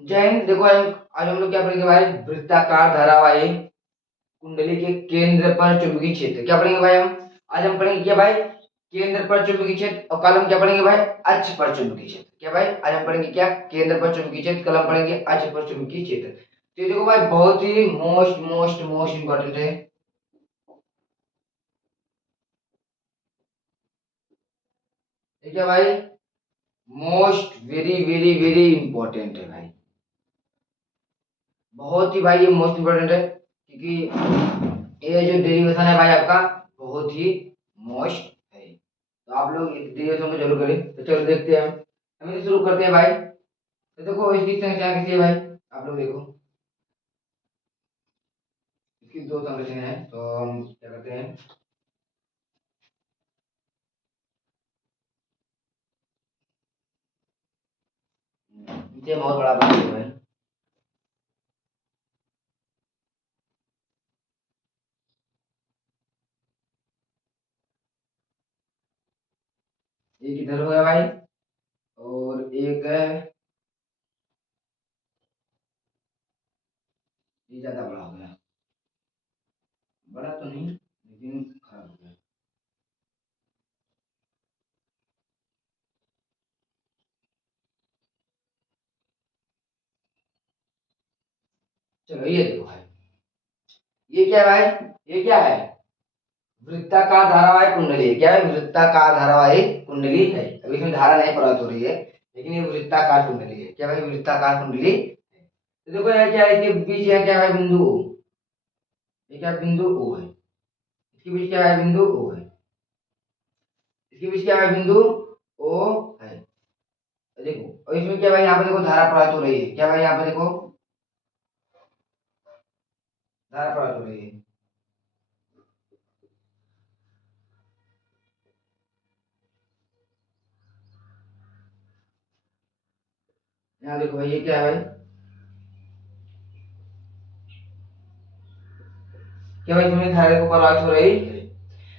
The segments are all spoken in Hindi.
जय हिंद। देखो आज हम लोग क्या पढ़ेंगे भाई, वृत्ताकार धारावाहिक कुंडली के केंद्र पर चुंबकीय क्षेत्र। क्या पढ़ेंगे भाई हम? आज हम पढ़ेंगे क्या भाई, केंद्र पर चुंबकीय क्षेत्र। और कल हम क्या पढ़ेंगे भाई, अक्ष पर चुंबकीय क्षेत्र। क्या भाई, आज हम पढ़ेंगे क्या, केंद्र पर चुंबकीय क्षेत्र। कल हम पढ़ेंगे अक्ष पर चुंबकीय क्षेत्र। तो ये देखो भाई, बहुत ही मोस्ट मोस्ट मोस्ट इंपॉर्टेंट है। ठीक है भाई, most very very very important है भाई, बहुत ही भाई ये मोस्ट इंपॉर्टेंट है, क्योंकि ये जो डेरिवेशन है भाई आपका बहुत ही मोस्ट है। तो आप लोग इस डेरिवेशन को जरूर करें। तो चलो देखते हैं हम इसे शुरू करते हैं भाई। तो देखो इसकी संख्या कैसी है भाई, आप लोग देखो इसकी दो संरचना है। तो हम क्या करते हैं, ये बहुत बड़ा बात है भाई। एक इधर हो गया भाई, और एक है, ये ज्यादा बड़ा हो गया। बड़ा तो नहीं लेकिन खराब हो गया। चलो ये देखो भाई, ये क्या है भाई, ये क्या है, वृत्ताकार धारावाहिक कुंडली है। क्या है, वृत्ताकार धारावाहिक कुंडली है। अभी इसमें धारा नहीं प्रभावित हो रही है, लेकिन ये वृत्ताकार कुंडली है। क्या भाई, वृत्ताकार कुंडली है। तो देखो ये क्या है, इसके बीच है क्या है बिंदु O। ये क्या बिंदु O है, इसके बीच क्या है बिंदु O है, इसके बीच क्या है बिंदु O है। तो देखो, और इसमें क्या भाई, यहाँ पे देखो धारा प्रभावित हो रही है। क्या भाई, यहाँ पे देखो धारा प्रभावित हो रही है। यहाँ देखो भाई, ये क्या है भाई, क्या भाई इसमें धारा को प्रभावित हो रही है।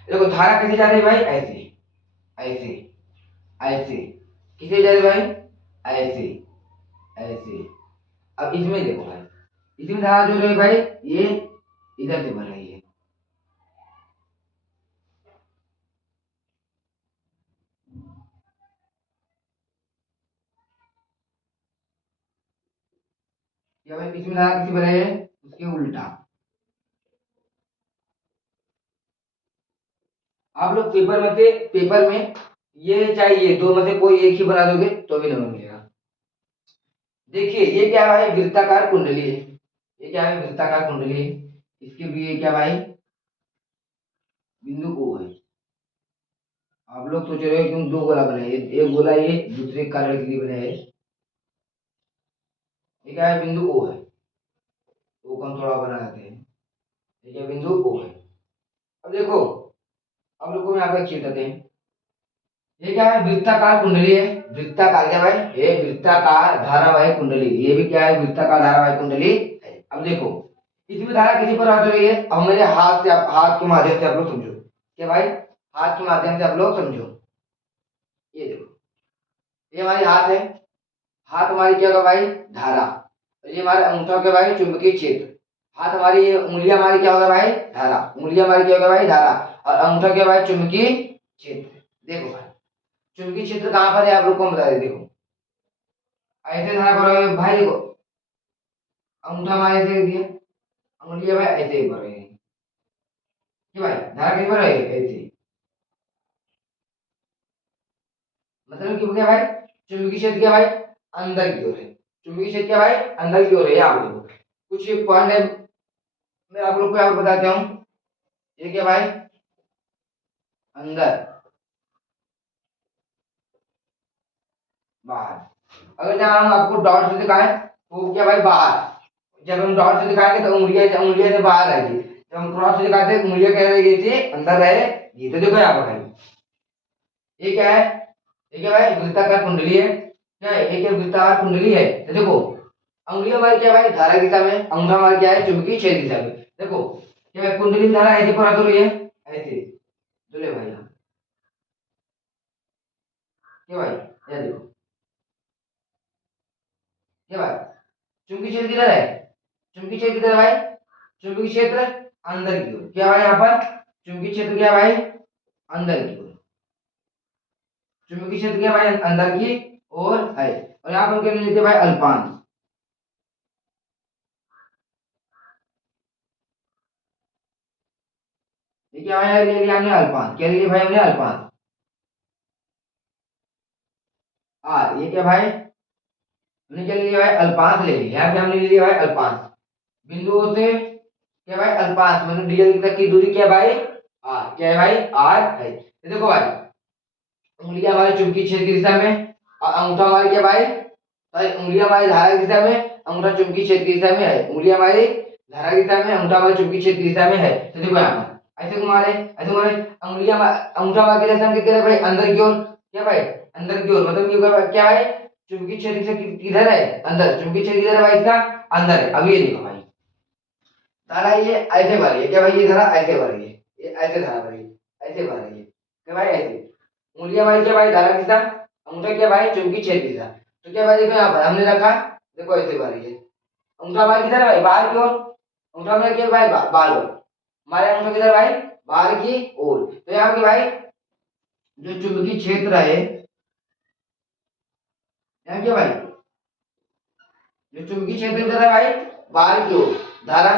देखो धारा कैसे जा रही है भाई, ऐसे ऐसे ऐसे। किसे जा रही है भाई, ऐसे ऐसे। अब इसमें देखो भाई, इसमें धारा जो है भाई, ये इधर से बह रही है। क्या भाई, इसमें धारा किसी बह रही है, उसके उल्टा। आप लोग पेपर में से, पेपर में ये चाहिए दो में से कोई एक ही बना दोगे तो भी नंबर मिलेगा। देखिए ये क्या है भाई, वृत्ताकार कुंडली है। ये क्या है, वृत्ताकार कुंडली है। इसके भी ये क्या भाई, बिंदु O है। आप लोग सोच रहे हो क्यों दो गोला बने, एक गोला ये दूसरे कारण के लिए बने है। ये क्या है, बिंदु O है। O को हम थोड़ा बना देते हैं। ये क्या बिंदु O है। अब देखो, अब लोग को यहाँ पे एक चीज बताते हैं। ये क्या है, वृत्ताकार कुंडली है। वृत्ताकार क्या भाई, ये वृत्ताकार धारावाहिक कुंडली, ये भी क्या है, वृत्ताकार धारावाहिक कुंडली है। अब देखो इसमें धारा किसी पर आ रही है। अब मेरे हाथ से हाथ के माध्यम से आप लोग समझो। क्या भाई, हाथ के माध्यम से आप लोग समझो। ये देखो, ये हमारी हाथ है, हाथ हमारी क्या होगा भाई, धारा। और ये हमारे अंगूठा के भाई चुंबकीय क्षेत्र। हाथ हमारी, ये उंगलियां हमारी क्या होगा भाई, धारा। उंगलियां हमारी क्या होगा भाई, धारा। और अंगूठा क्या भाई, चुंबकीय क्षेत्र। देखो भाई, चुंबकीय क्षेत्र कहाँ पर है, आप लोग को हम बता दें। देखो ऐसे धारा बढ़ रही है भाई, देखो अंगूठा हमारे ऐसे दिया, अंगुलियां भाई ऐसे ही बढ़ रही है। कि भाई धारा कैसे बढ़ रही है, ऐसे। मतलब कि क्या भाई, चुंबकीय क्षेत्र क्या भाई, अंदर की ओर है। चुंबकीय क्षेत्र क्या भाई, अंदर की ओर है। आप लोग कुछ पॉइंट है, मैं आप लोग को यहाँ पर बताता हूँ। ये क्या भाई, अंदर बाहर। अगर जहाँ हम आपको डॉट से दिखाएं तो क्या भाई, बाहर। जब हम डॉट से दिखाएंगे तो उंगलियां उंगलियां से बाहर आएगी। जब हम क्रॉस से दिखाते हैं उंगलियां कह रहेगी थी अंदर रहेगी। तो देखो यहाँ पर भाई, ये क्या है, ये क्या भाई, वृत्ताकार कुंडली है। क्या है, ये क्या वृत्ताकार कुंडली है। तो देखो अंगुली हमारी क्या भाई, धारा दिशा में, अंगूठा हमारी क्या है, चुंबकीय क्षेत्र दिशा में। देखो क्या भाई, कुंडली में धारा ऐसे प्रवाहित हो रही है, ऐसे। चले भाई यहाँ, क्या भाई, ये देखो, क्या भाई, चुंबकीय क्षेत्र किधर है? चुंबकीय क्षेत्र किधर है भाई? चुंबकीय क्षेत्र अंदर की ओर क्या भाई, यहाँ पर चुंबकीय क्षेत्र क्या भाई? अंदर की ओर। चुंबकीय क्षेत्र क्या भाई? अंदर की ओर है। और यहाँ पर क्या ले लेते हैं भाई? अल्पांश। ये क्या भाई? ले लिया हमने अल्पांश। क्या ले लिया भाई हमने? अल्पांश। ये क्या भाई? हमने क्या ले लिया भाई? अल्पांश ले लिया। यहाँ पे हमने ले लिया भाई अल्पांश। बिंदुओं से क्या भाई? अल्पांश मतलब डीएल तक की दूरी क्या भाई? क्या है भाई? आर है। ये देखो भाई, उंगलियां हमारे चुंबकीय क्षेत्र की दिशा में और अंगूठा हमारे क्या भाई? भाई उंगलियां हमारी धारा की दिशा में, अंगूठा चुंबकीय क्षेत्र की दिशा में है। उंगलियां हमारी धारा की दिशा में, अंगूठा हमारे चुंबकीय क्षेत्र की दिशा में है। तो देखो यहाँ पर ऐसे घुमा रहे, ऐसे घुमा रहे। अंगुलियां अंगूठा हमारे किधर संकेत कर रहा है भाई? अंदर की ओर। क्या भाई? अंदर की ओर मतलब क्या भाई? चुंबकीय क्षेत्र से किधर है? अंदर। चुंबकीय क्षेत्र किधर है भाई? इसका अंदर है। अब ये देखो भाई, धारा ये ऐसे भर रही है। क्या भाई? ये धारा ऐसे भर रही है, ये ऐसे धारा भर रही है, ऐसे भर रही है। क्या भाई? ऐसे उंगलियां भाई क्या भाई? धारा की दिशा, अंगूठा क्या भाई? चुंबकीय क्षेत्र की दिशा। तो क्या भाई देखो यहाँ पर हमने रखा, देखो ऐसे भर रही है। अंगूठा भाई किधर है भाई? बाहर की ओर। अंगूठा में क्या भाई? बाहर ओर। हमारे अंगूठा किधर भाई? बाहर की ओर। तो यहाँ पे भाई जो चुंबकीय क्षेत्र है, यहाँ क्या भाई? जो चुंबकीय क्षेत्र किधर है भाई? बाहर की ओर। धारा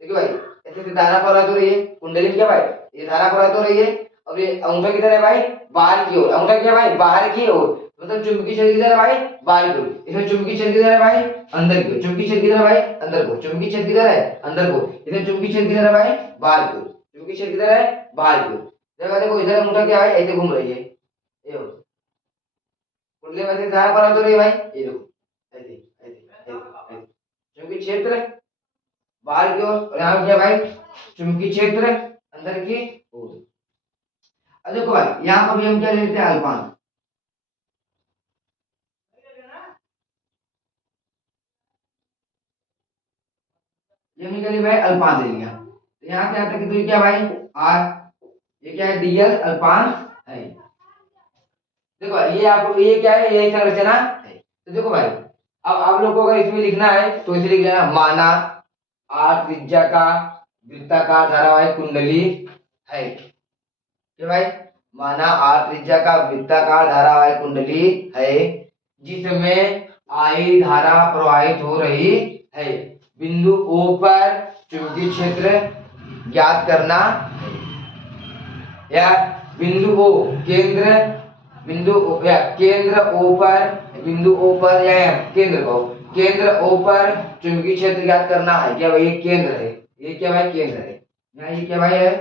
देखिए भाई, ऐसे से धारा प्रवाहित हो रही है। कुंडली क्या भाई? ये धारा प्रवाहित हो रही है। और ये अंगूठा किधर है भाई? बाहर की ओर। अंगूठा क्या भाई? बाहर की ओर। मतलब चुंबकीय क्षेत्र किधर है भाई? बाहर की ओर। इसमें चुंबकीय क्षेत्र किधर है भाई? अंदर की ओर। चुंबकीय क्षेत्र किधर है भाई? अंदर को। चुंबकीय क्षेत्र किधर है? अंदर को। इसमें चुंबकीय क्षेत्र किधर है भाई? बाहर की ओर। चुंबकीय क्षेत्र किधर है? बाहर की ओर। देखो देखो इधर अंगूठा क्या है? ऐसे घूम रही है। ये कुंडली में से धारा प्रवाहित हो रही है भाई। ये देखो ऐसे ऐसे ऐसे ऐसे। चुंबकीय क्षेत्र बाहर की ओर और यहाँ क्या भाई? चुंबकीय क्षेत्र अंदर की ओर। अब देखो भाई, यहाँ पर भी हम क्या लेते हैं? अल्पांश। ये हमने क्या लिया भाई? अल्पांश ले लिया। तो यहाँ से यहाँ तक की दूरी क्या भाई? आर। ये क्या है? डीएल अल्पांश है। देखो ये आपको ये क्या है? ये संरचना है। तो देखो भाई, अब आप लोग को अगर इसमें लिखना है तो इसे लिख लेना, माना आर त्रिज्या का वृत्ताकार धारावाहिक कुंडली है। क्या भाई? माना आर त्रिज्या का वृत्ताकार धारावाहिक कुंडली है, जिसमें आई धारा प्रवाहित हो रही है। बिंदु O पर चुंबकीय क्षेत्र ज्ञात करना है। या बिंदु O केंद्र, बिंदु O या केंद्र O पर, बिंदु O पर या केंद्र को, केंद्र O पर चुंबकीय क्षेत्र ज्ञात करना है। क्या भाई? ये केंद्र है। ये क्या भाई? केंद्र है। यहाँ ये क्या भाई है?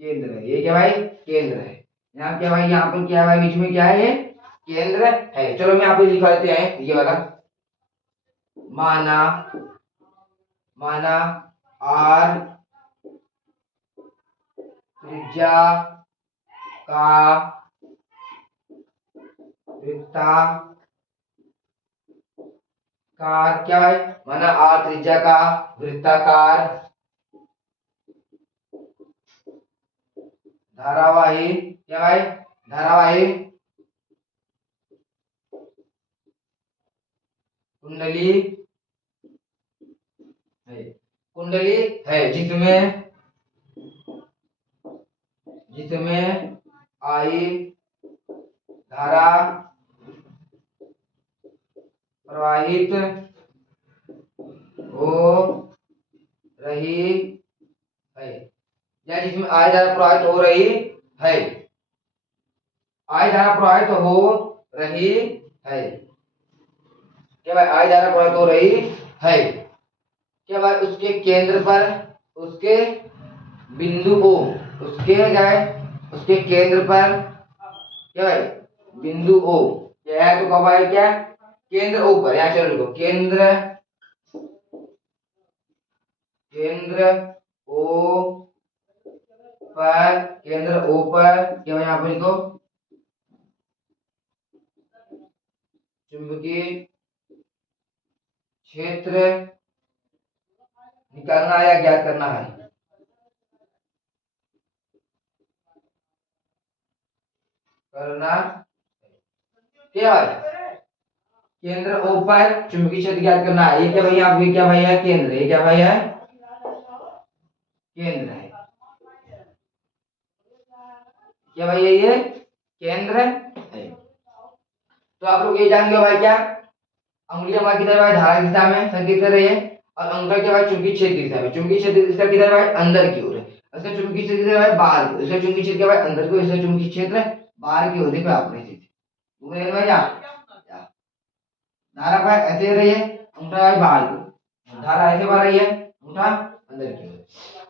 केंद्र है। ये क्या भाई? केंद्र है। यहाँ क्या भाई? यहाँ पर क्या है भाई? बीच में क्या है? ये केंद्र है। चलो मैं यहाँ पे लिखवा देते हैं ये वाला। माना माना आर त्रिज्या का वृत्ताकार, क्या भाई? माना आर त्रिज्या का वृत्ताकार धारावाही, क्या भाई? धारावाही कुंडली है। कुंडली है जिसमें जिसमें आई धारा प्रवाहित हो रही है, या जिसमें आई धारा प्रवाहित हो रही है। आई धारा प्रवाहित हो रही है। क्या भाई? आई धारा प्रवाहित हो रही है। क्या भाई? उसके केंद्र पर, उसके बिंदु O, उसके क्या है? उसके केंद्र पर क्या भाई? बिंदु O क्या है? तो कब है क्या? केंद्र O पर। यहाँ चलो लिखो, केंद्र केंद्र O पर, केंद्र O पर क्या भाई? यहाँ पर लिखो चुंबकीय क्षेत्र निकालना या ज्ञात करना है। करना क्या भाई? केंद्र O पर चुंबकीय क्षेत्र ज्ञात करना है। ये क्या भाई, आप ये क्या भाई है, केंद्र। ये क्या भाई है, केंद्र है। क्या भाई है, ये केंद्र है। तो आप लोग ये जान गए भाई, क्या अंगुलियां हमारी किधर भाई, धारा की दिशा में संकेत कर रही है, और अंगूठा क्या भाई, चुंबकीय क्षेत्र की दिशा में। चुंबकीय क्षेत्र की दिशा किधर भाई, अंदर की ओर है। इसका चुंबकीय क्षेत्र किधर भाई, बाहर की ओर। इसका चुंबकीय क्षेत्र क्या भाई, अंदर की ओर। इसका चुंबकीय क्षेत्र बाहर की ओर। देखो आपने चीज भाई, धारा भाई ऐसे रही है, अंगूठा भाई बाहर की ओर, धारा ऐसे बढ़ रही है, अंगूठा अंदर की ओर।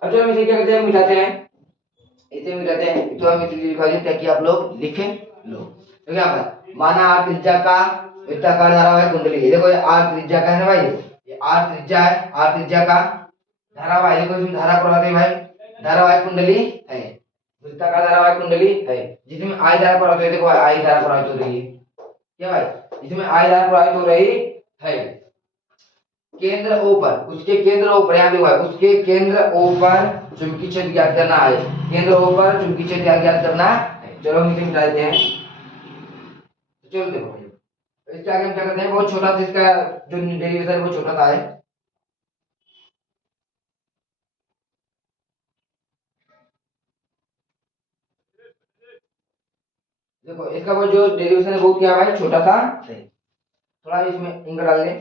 अब चलो हम इसे क्या करते हैं, मिटाते हैं। इसे मिटाते हैं तो हम इसलिए लिखवा देते हैं ताकि आप लोग लिखे लो। तो क्या पर माना आर त्रिज्या का वृत्ताकार धारावाहिक कुंडली है। देखो ये आर त्रिज्या का है ना भाई, ये आर त्रिज्या है, आर त्रिज्या का धारावाहिक। देखो इसमें धारा प्रवाहित है भाई, धारावाहिक कुंडली है, वृत्ताकार धारावाहिक कुंडली है, जिसमें आई धारा प्रवाहित है। देखो आई धारा प्रवाहित हो रही है, क्या भाई, जिसमें आई धारा प्रवाहित हो रही है। केंद्र O पर, उसके केंद्र O पर, यहाँ देखो भाई, उसके केंद्र O पर चुंबकीय क्षेत्र ज्ञात करना है। केंद्र O पर चुंबकीय क्षेत्र ज्ञात करना है। चलो हम इसे मिटा देते हैं। चलो देखो भाई, इसके आगे हम क्या करते हैं, बहुत छोटा सा इसका जो डेरिवेशन है वो छोटा सा है। देखो इसका वो जो डेरिवेशन है वो क्या है भाई, छोटा सा है। थोड़ा इसमें इंक डाल दें,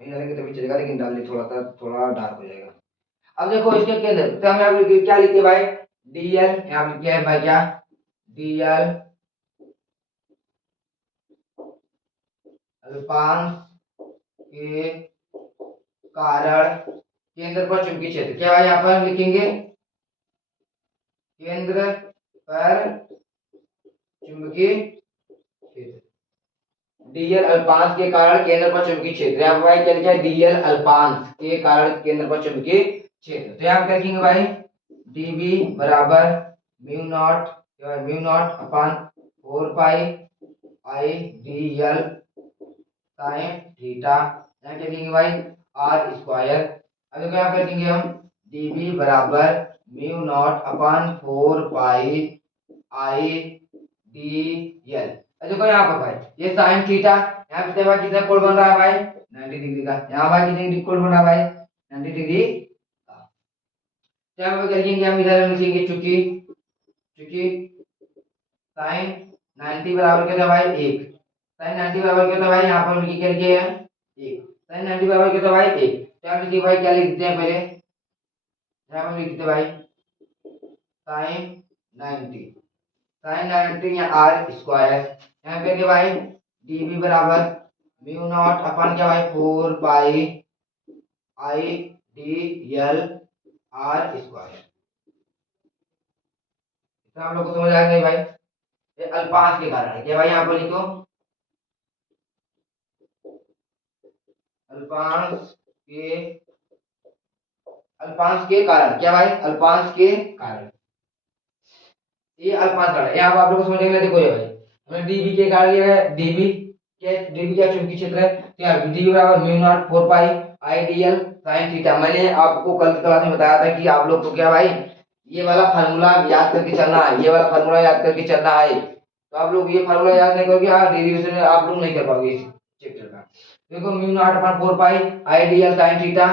नहीं डालेंगे तो भी चलेगा, लेकिन डाल दें थोड़ा सा, थोड़ा डार्क हो जाएगा। अब देखो इसके केंद्र तो हम यहाँ पे क्या लिखते हैं भाई, डीएल। यहाँ पे क्या है भाई, क्या डीएल अल्पांश के कारण केंद्र पर चुंबकीय क्षेत्र। क्या भाई, यहाँ पर हम लिखेंगे केंद्र पर चुंबकीय क्षेत्र, डीएल अल्पांश के कारण केंद्र पर चुंबकीय क्षेत्र। यहाँ पर भाई क्या लिखा है, डीएल अल्पांश के कारण केंद्र पर चुंबकीय क्षेत्र। तो यहाँ क्या लिखेंगे भाई, डीबी बराबर mu naught, mu naught upon 4 pi I D l sine theta. यहाँ क्या लिखेंगे भाई, आर स्क्वायर। अब देखो यहाँ पर लिखेंगे हम डीबी बराबर mu naught upon 4 pi I D L. देखो यहाँ पर भाई ये साइन थीटा, यहाँ पे भाई कितना कोण बन रहा है भाई, 90 डिग्री का। यहाँ भाई कितनी डिग्री कोण बन रहा है भाई, 90 डिग्री का। तो यहाँ पर लिखेंगे हम, इधर लिखेंगे चूंकि चूंकि साइन 90 बराबर क्या था भाई, एक। साइन 90 बराबर क्या था भाई, यहाँ पर लिख के लिखे हैं एक। साइन 90 बराबर क्या था भाई, एक। तो यहाँ लिखिए भाई, क्या लिखते हैं पहले, यहाँ पर लिखते हैं भाई साइन 90, साइन 90 या आर स्क्वायर। यहाँ पे भाई डीबी बराबर म्यू नॉट अपन क्या भाई 4 pi I D L R square. इतना आप लोग को समझ आ गया भाई, ये अल्पांश के कारण है। क्या भाई, यहाँ पर लिखो अल्पांश के, अल्पांश के कारण। क्या भाई, अल्पांश के कारण, ये अल्पांश कारण। यहाँ पर आप लोग को समझ आएगा। देखो ये भाई हमने डीबी के कारण लिया है, डीबी क्या चुंबकीय क्षेत्र है। तो यहाँ डी बराबर mu naught 4 pi I D l sine theta. मैंने आपको कल की क्लास में बताया था कि आप लोग को क्या भाई, ये वाला फार्मूला याद करके चलना है, ये वाला फार्मूला याद करके चलना है। तो आप लोग ये फार्मूला याद नहीं करोगे, डेरिवेशन आप लोग नहीं कर पाओगे इस चैप्टर का। देखो mu naught upon 4 pi I D l sine theta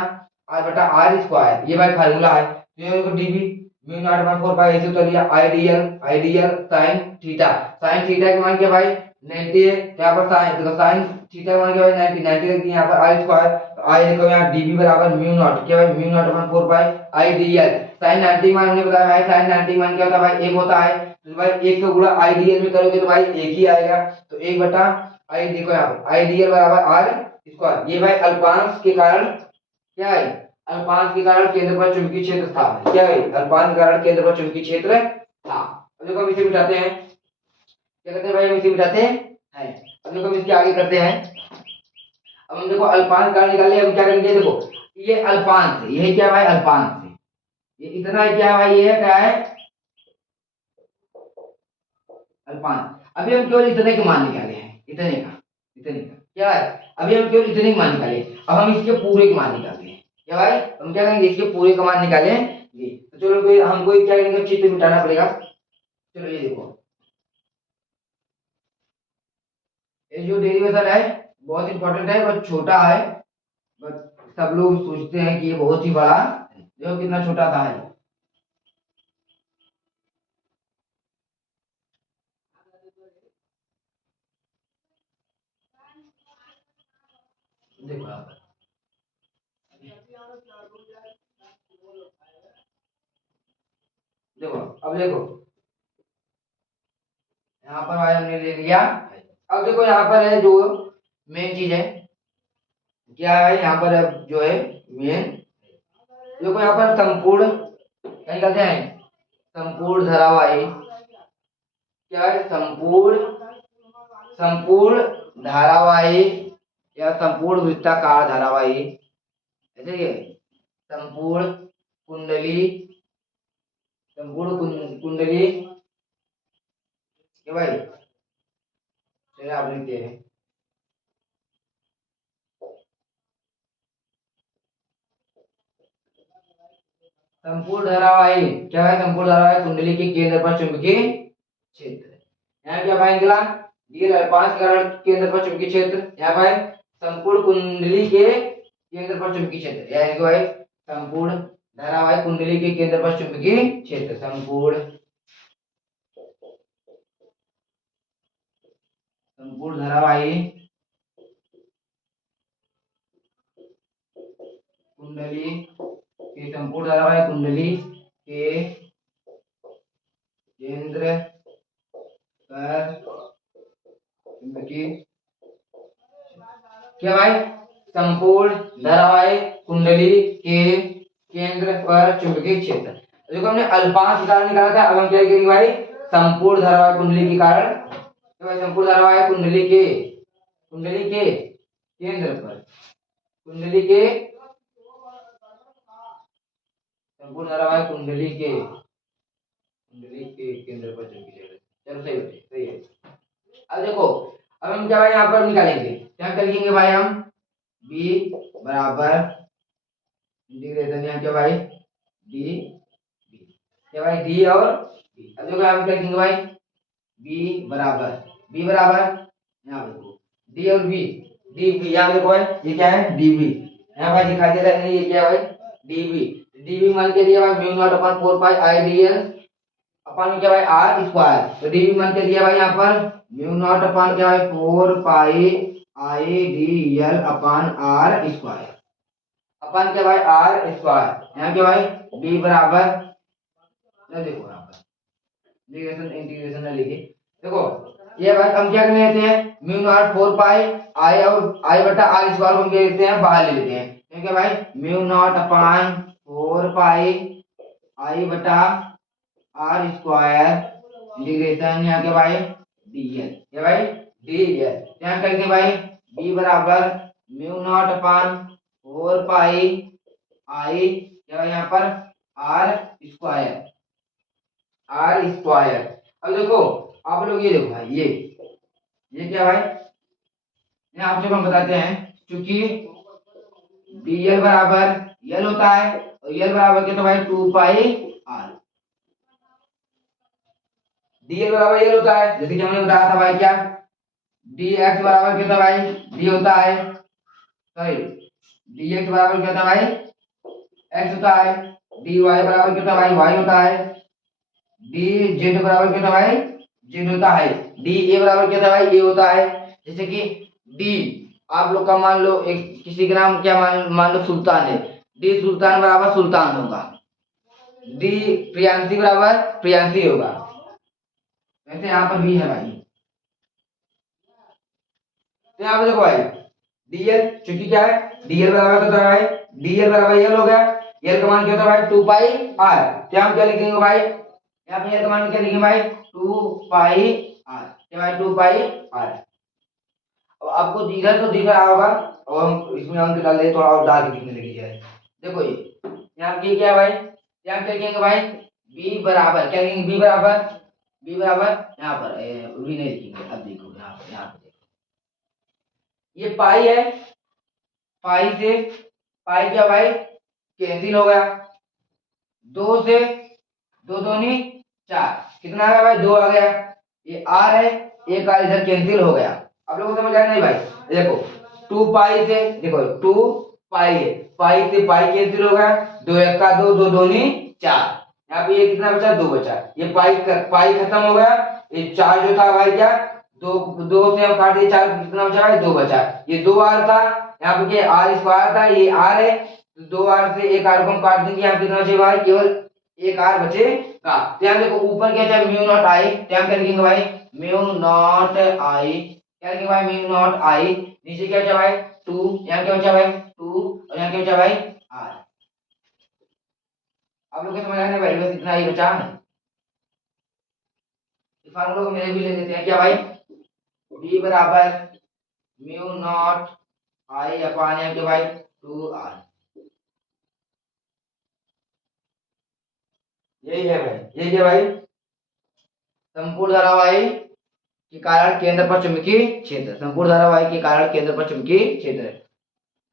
r बटा आर स्क्वायर, ये भाई फार्मूला है। तो ये देखो DB mu naught upon 4 pi ऐसे तो लिया IDL sine theta. Sine theta के मान क्या भाई 90 है, यहाँ पर साइन देखो साइन थीटा का मान क्या भाई 90, 90 रख दिया यहाँ पर आर स्क्वायर। तो आई देखो यहाँ डीबी बराबर म्यू नॉट, क्या भाई म्यू नॉट अपॉन 4 पाई आईडीएल साइन 90 मान हमने बताया भाई, साइन 90 मान क्या होता है भाई, एक होता है। तो भाई एक का गुणा आईडीएल में करोगे तो भाई एक ही आएगा, तो एक बटा आई देखो यहाँ पर आईडीएल बराबर आर स्क्वायर। ये भाई अल्पांश के कारण क्या है, अल्पांश के कारण केंद्र पर चुंबकीय क्षेत्र था। क्या है, अल्पांश के कारण केंद्र पर चुंबकीय क्षेत्र था। अब देखो हम इसे मिटाते हैं, क्या करते हैं भाई, हम इसे मिटाते हैं। अब देखो हम इसके आगे करते हैं। अब हम देखो अल्पांश कारण निकाले, हम क्या करेंगे, देखो ये अल्पांश है, ये क्या भाई अल्पांश है, ये इतना है क्या भाई, ये क्या है अल्पांश। अभी हम केवल इतने के मान निकाले हैं, इतने का क्या है, अभी हम केवल इतने के मान निकाले। अब हम इसके पूरे के मान निकालते हैं। क्या भाई, हम क्या करेंगे, इसके पूरे का मान निकालेंगे। तो चलो कोई हमको क्या करेंगे, चित्र मिटाना पड़ेगा। चलो ये देखो, ये जो डेरिवेशन है बहुत इंपॉर्टेंट है, बहुत छोटा है, बट सब लोग सोचते हैं कि ये बहुत ही बड़ा है। देखो कितना छोटा था है। देखो यहाँ पर, देखो अब देखो यहाँ पर भाई हमने ले लिया। अब देखो यहाँ पर है जो मेन चीज है, क्या है यहाँ पर अब जो है मेन, देखो यहाँ पर संपूर्ण क्या निकलते हैं, संपूर्ण धारावाही, क्या है संपूर्ण, संपूर्ण धारावाही या संपूर्ण वृत्ताकार धारावाही, ऐसे ही है संपूर्ण कुंडली, संपूर्ण कुंडली के भाई, चलिए आप लिखते हैं संपूर्ण धारावाही, क्या है संपूर्ण धारावाही कुंडली के केंद्र पर चुंबकीय क्षेत्र। यहाँ क्या भाई निकला, डीएल अल्पांश कारण केंद्र पर चुंबकीय क्षेत्र, यहाँ भाई संपूर्ण कुंडली के केंद्र पर चुंबकीय क्षेत्र, यानी कि भाई संपूर्ण धारावाही कुंडली के केंद्र पर चुंबकीय क्षेत्र, संपूर्ण, संपूर्ण धारावाही कुंडली के, संपूर्ण धारावाही कुंडली के केंद्र पर चुंबकीय, क्या भाई संपूर्ण धारावाही कुंडली के केंद्र पर चुंबकीय क्षेत्र। देखो हमने अल्पांश कारण निकाला था, अब हम क्या करेंगे भाई संपूर्ण धारावाही कुंडली के कारण, तो भाई संपूर्ण धारावाही कुंडली के, कुंडली के केंद्र पर, कुंडली के, संपूर्ण धारावाही कुंडली के, कुंडली के केंद्र पर चुंबकीय क्षेत्र। चलो सही है, सही है। अब देखो अब हम क्या भाई यहाँ पर निकालेंगे, क्या कर लेंगे भाई हम बी बराबर इंटीग्रेशन, यहाँ क्या भाई डी बी, क्या भाई डी और बी। अब देखो हम क्या लिखेंगे भाई बी बराबर यहाँ पे देखो डी और बी, डी बी यहाँ देखो भाई ये क्या है डी बी, यहाँ भाई दिखाई दे रहा है ये क्या है भाई डी बी, डी बी मान के दिया भाई mu naught upon 4 pi I D L upon क्या भाई आर स्क्वायर, तो डी बी मान के दिया भाई यहाँ पर म्यू नॉट अपॉन क्या भाई 4 pi I D L upon R square, अपन क्या भाई आर स्क्वायर, यहाँ क्या भाई बी बराबर, देखो यहाँ पर इंटीग्रेशन, इंटीग्रेशन ना लिखे, देखो ये भाई हम क्या करने लेते हैं म्यू नॉट 4 पाई आई और आई बटा आर स्क्वायर को हम क्या लेते हैं बाहर ले लेते हैं, क्योंकि भाई म्यू नॉट अपॉन 4 पाई आई बटा आर स्क्वायर इंटीग्रेशन यहाँ के भाई डीएल, क्या भाई डीएल, यहाँ करके भाई बी बराबर म्यू नॉट अपॉन 4 पाई आई क्या भाई यहाँ पर आर स्क्वायर, आर स्क्वायर। अब देखो आप लोग ये देखो भाई ये क्या भाई, ये आपसे हम बताते हैं क्योंकि डीएल बराबर एल होता है और एल बराबर क्या, तो भाई 2 पाई आर, डीएल बराबर एल होता है, जैसे कि हमने बताया था भाई क्या डी एक्स बराबर क्या था भाई डी होता है, सॉरी डी एक्स बराबर क्या था भाई एक्स होता है, डी वाई बराबर क्या था भाई वाई होता है, डी जेड बराबर क्या था भाई जेड होता है, डी ए बराबर क्या था भाई ए होता है। जैसे कि डी आप लोग का मान लो एक किसी का नाम क्या मान लो सुल्तान है, डी सुल्तान बराबर सुल्तान होगा, डी प्रियांशी बराबर प्रियांशी होगा, वैसे यहाँ पर भी है भाई, तो यहाँ पे देखो भाई डीएल चूंकि क्या है डीएल बराबर क्या होता है डीएल बराबर एल हो गया, एल का मान क्या होता है भाई 2 पाई आर, तो हम क्या लिखेंगे भाई यहाँ पे एल का मान क्या लिखेंगे भाई 2 पाई आर, क्या भाई 2 पाई आर। अब आपको इधर तो दिख रहा होगा और हम इसमें हम डाल दे थोड़ा और डार्क दिखने लगी जाए, देखो ये यहाँ की क्या भाई यहाँ क्या लिखेंगे भाई बी बराबर क्या लिखेंगे बी बराबर यहाँ पर भी नहीं लिखेंगे, अब देखो यहाँ पर ये पाई है, पाई से पाई क्या भाई कैंसिल हो गया, दो से दो दूनी 4 कितना आ गया भाई 2 आ गया, ये आर है एक आर इधर कैंसिल हो गया, आप लोगों को समझ आया नहीं भाई? देखो 2 पाई से, देखो 2 पाई है, पाई से पाई कैंसिल हो गया, 2 एक का 2, 2 दूनी 4, यहाँ पे ये कितना बचा? 2 बचा, ये पाई खत्म हो गया, ये 4 जो था भाई क्या, दो दो से हम काट दिए 4, कितना बचा भाई? 2 बचा, ये 2 आर था, यहाँ पे क्या आर स्क्वायर था, ये आर है, तो 2 आर से एक आर को हम काट देंगे, यहाँ कितना बचे भाई? केवल एक आर बचेगा। तो यहाँ देखो ऊपर क्या था? म्यू नॉट आई, क्या कर देंगे भाई? म्यू नॉट आई, क्या लिखेंगे भाई? म्यू नॉट आई, नीचे क्या बचा भाई? 2, यहाँ क्या बचा भाई? 2, और यहाँ क्या बचा भाई? आर। आप लोग को समझ आया भाई? बस इतना ही बचा है। इस फार्मूला को मेरे भी ले लेते हैं क्या भाई? b बराबर म्यू नॉट आई अपॉन यहाँ के भाई 2 आर, यही है भाई। ये क्या भाई? संपूर्ण धारावाही के कारण केंद्र पर चुंबकीय क्षेत्र, संपूर्ण धारावाही के कारण केंद्र पर चुंबकीय क्षेत्र,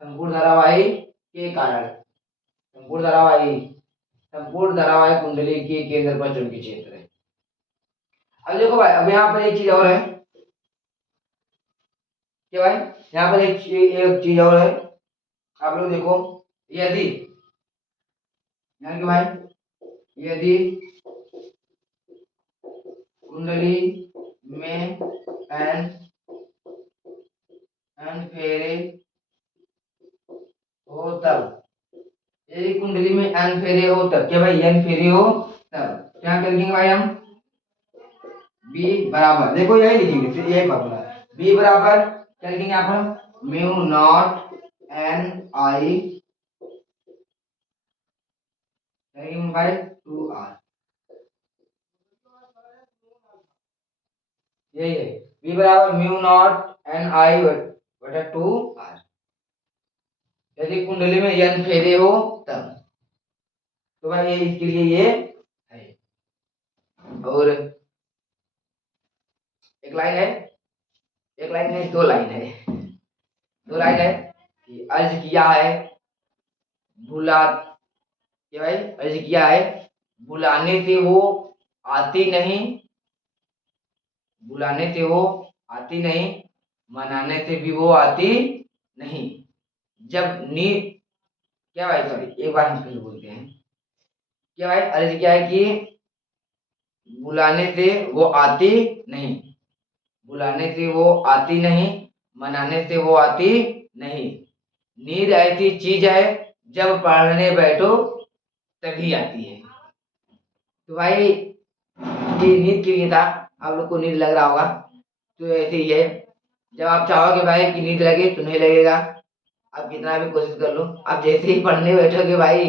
संपूर्ण धारावाही के कारण, संपूर्ण धारावाही, संपूर्ण धारावाही कुंडली के केंद्र पर चुंबकीय क्षेत्र है। अब देखो भाई, अब यहाँ पर एक चीज और है क्या भाई? यहाँ पर एक चीज और है, आप लोग देखो, यदि यहाँ के भाई, यदि कुंडली में एन फेरे हो तब, यदि कुंडली में एन फेरे हो तब, क्या भाई? एन फेरे हो तब क्या कर देंगे भाई? हम बी बराबर, देखो यही लिखेंगे, फिर यही फॉर्मूला, बी बराबर क्या लिखेंगे यहाँ पर? म्यू नॉट एन आई भाई 2 आर, यही है, बी बराबर म्यू नॉट एन आई बटा 2 आर, यदि कुंडली में एन फेरे हो तब। तो भाई ये इसके लिए ये है। और एक लाइन है, एक लाइन नहीं, 2 लाइन है, 2 लाइन है कि अर्ज किया है बुला, क्या भाई? अर्ज किया है बुलाने से वो आती नहीं, बुलाने से वो आती नहीं, मनाने से भी वो आती नहीं, जब नी, क्या भाई? सॉरी, एक बार हम फिर बोलते हैं, क्या भाई? अर्ज क्या है कि बुलाने से वो आती नहीं, बुलाने से वो आती नहीं, मनाने से वो आती नहीं, नींद ऐसी चीज है जब पढ़ने बैठो तभी आती है। तो भाई ये नींद के लिए था, आप लोग को नींद लग रहा होगा, तो ऐसे ही है, जब आप चाहोगे भाई कि नींद लगे तो नहीं लगेगा, आप कितना भी कोशिश कर लो, आप जैसे ही पढ़ने बैठोगे भाई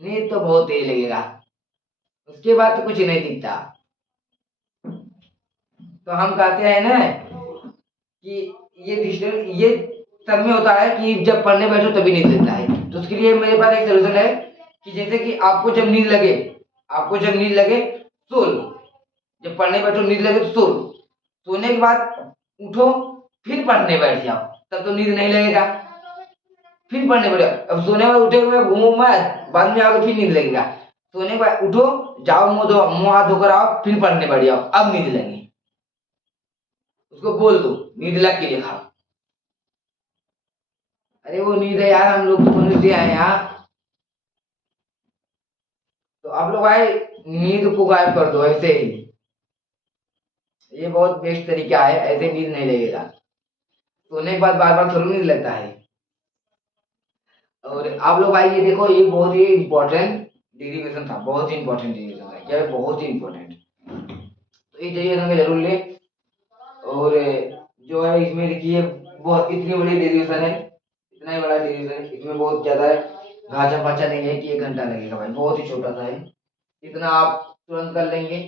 नींद तो बहुत तेज लगेगा, उसके बाद तो कुछ नहीं दिखता। तो हम कहते हैं ना कि ये डिजिटल, ये सब में होता है कि जब पढ़ने बैठो तभी नींद लगता है। तो उसके लिए मेरे पास एक सोल्यूशन है कि जैसे कि आपको जब नींद लगे, आपको जब नींद लगे सो लो, जब पढ़ने बैठो नींद लगे तो सो लो, सोने के बाद उठो फिर पढ़ने बैठ जाओ, तब तो नींद नहीं लगेगा, फिर पढ़ने बैठो। अब सोने के बाद उठे हुए घूमो मत, बाद में आओगे फिर नींद लगेगा, सोने के बाद उठो, जाओ मुंह हाथ धोकर आओ, फिर पढ़ने बैठ जाओ, अब नींद लगे। उसको बोल दो नींद लग के दिखाओ। अरे वो नींद है यार, हम लोग तो मनुष्य हैं यार। तो आप लोग भाई नींद को गायब कर दो ऐसे ही, ये बहुत बेस्ट तरीका है, ऐसे नींद नहीं लगेगा, सोने के बाद बार बार थोड़ी नींद लगता है। और आप लोग भाई ये देखो, ये बहुत ही इंपॉर्टेंट डेरिवेशन था, बहुत ही इंपॉर्टेंट डेरिवेशन है, क्या है? बहुत ही इंपॉर्टेंट। तो इस डेरिवेशन को जरूर ले, और जो है इसमें देखिए बहुत इतनी बड़ी डेरिवेशन है, इतना ही बड़ा डेरिवेशन है, इसमें बहुत ज्यादा घाचा पाचा नहीं है कि 1 घंटा लगेगा भाई, बहुत ही छोटा सा है, इतना आप तुरंत कर लेंगे।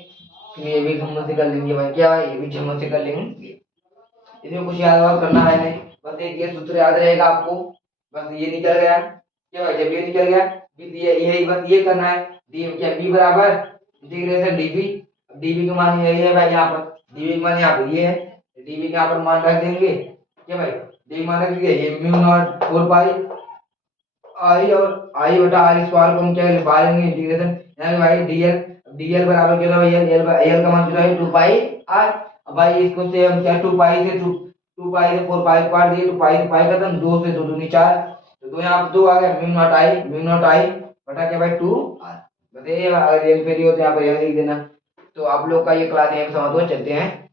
फिर ये भी हिम्मत से कर लेंगे भाई, क्या भाई? ये भी हिम्मत से कर लेंगे, इसमें कुछ याद वाद करना है नहीं, बस एक ये सूत्र याद रहेगा आपको, बस ये निकल गया, क्या भाई? जब ये निकल गया फिर ये यही बस ये करना है, डी क्या बी बराबर इंटीग्रेशन डीबी, डीबी का मान यही है भाई, यहाँ पर डीबी का मान यहाँ पर ये है, डीबी का यहाँ पर मान रख देंगे, क्या भाई? डी मान रख दिए, ये म्यू नॉट 4 पाई आई, और आई बटा आर स्क्वायर को हम क्या लिखेंगे? इंटीग्रेशन, यानी भाई डीएल, डीएल बराबर क्या है भाई? एल का मान कितना है? 2 पाई आर, अब भाई इसको से हम क्या 2 पाई से 4 पाई काट दिए तो पाई से पाई खत्म, 2 से 2 दूनी 4, तो 2 यहाँ पे 2 आ गया, म्यू नॉट आई बटा क्या भाई 2 r। बताइए अगर रियल वैल्यू हो तो यहाँ पर रियल लिख देना। तो आप लोग का ये क्लास यहीं पे समाप्त हो, चलते हैं।